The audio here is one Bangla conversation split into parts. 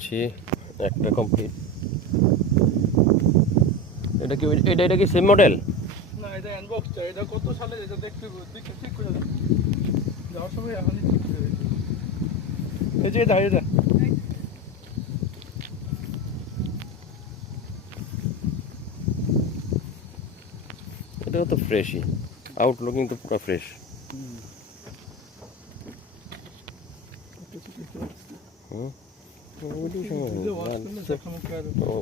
পাচ্ছি একটা কমপ্লিট। এটা কি সেম মডেল? না, এটা হ্যান্ডবক্সটা। এটা কত সালে এটা দেখতে ঠিক করে দেন। যাওয়ার সময় এখনই ঠিক করে দেন। এই যে এটা এটাও তো ফ্রেশই, আউটলুকিং তো পুরো ফ্রেশ।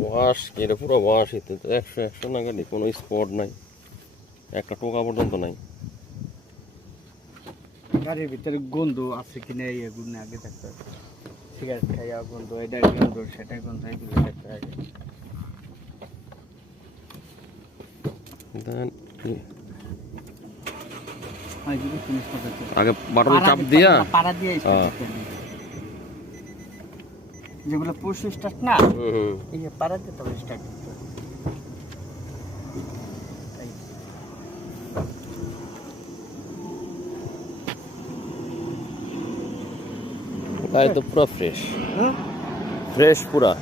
ওয়াশ এটা পুরো ওয়াশ, এতে তো 100 না গাড়ি, কোনো স্পট নাই, একটা টোকা পর্যন্ত নাই। গাড়ির ভিতরে গন্ধ আছে কিনা এগুলো আগে দেখতে হবে। সিগারেট খাইয়া গন্ধ, এটা গন্ধ, সেটা গন্ধ, এগুলো দেখতে হবে। আগে বাটন চাপ দিয়া পাড়া দিয়ে যেগুলো পুশ স্টার্ট না, এই যে পাড়া দিয়ে তবে স্টার্ট করতে হবে। গাড়ি তো পুরো ফ্রেশ, ফ্রেশ পুরা।